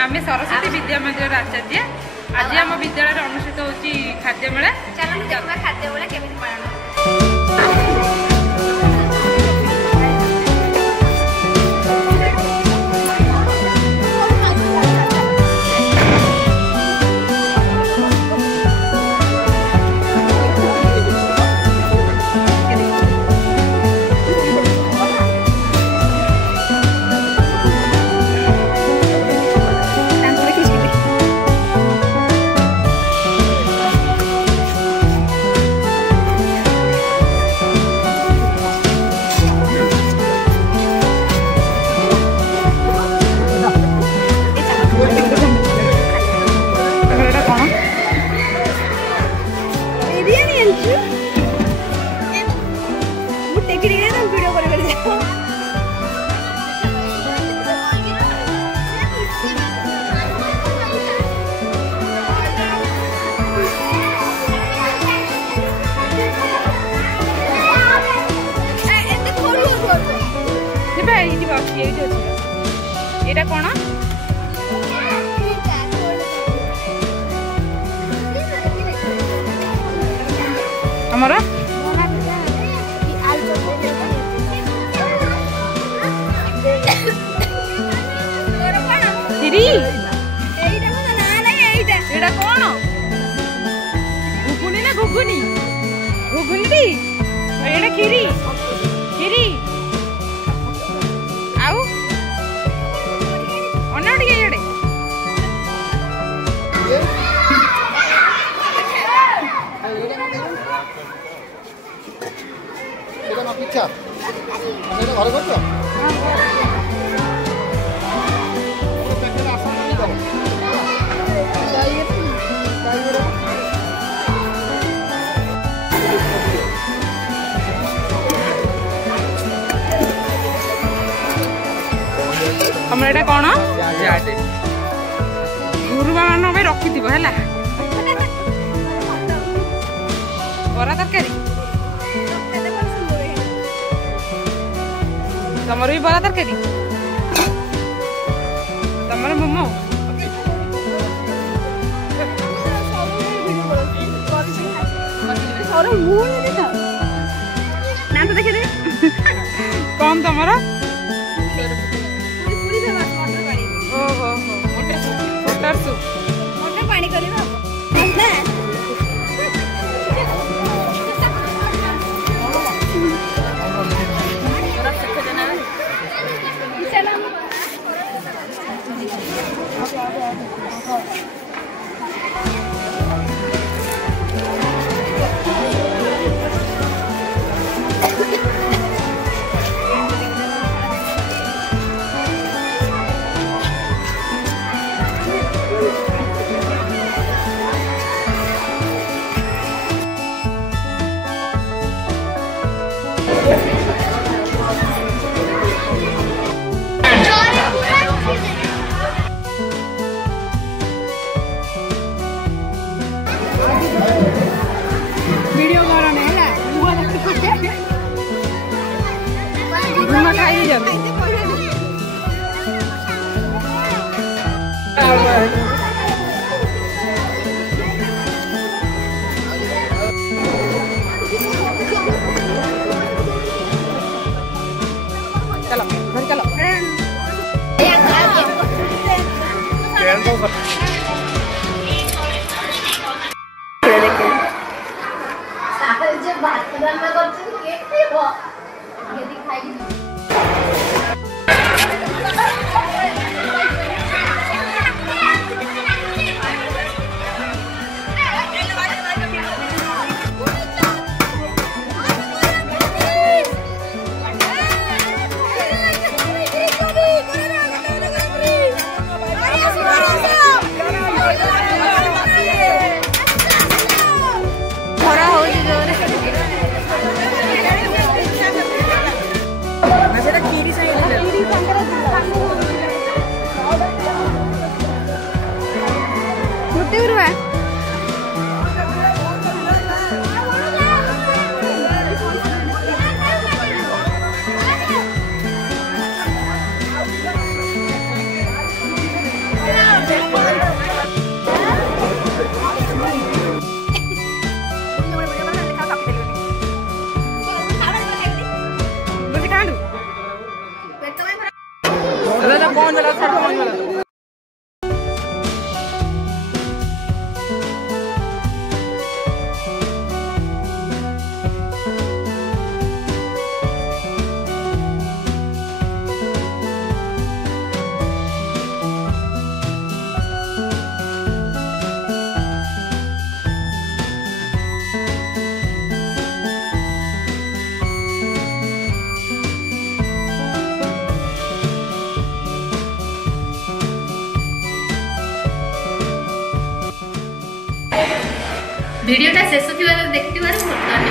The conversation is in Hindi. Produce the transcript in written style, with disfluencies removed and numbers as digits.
आम सरस्वती विद्या मंदिर आचार्य आज आम विद्यालय अनुष्ठित होची खाद्य मेला। चलो देखा खाद्य मेला केमिति पालन। एटा कौन हमारा खीरी एटा कौन घुगुनी ना घुगुनी घुगुनी दी एटा खीरी खीरी आउ अन्य टे पिछा घर कर हम एटा कौन गुरुबा मान रखी थी है बरा तरकारी तमर भी बरा तरकारी तमर मोमो ना तो देखे कौन तमर ओहो मोटर सूप मोटर पानी करबा वीडियो करने है गुरुमा खाई जाते चलो घर चलो पहुंचला सर पहुंचला वीडियोटा शेष देखते धन्यवाद।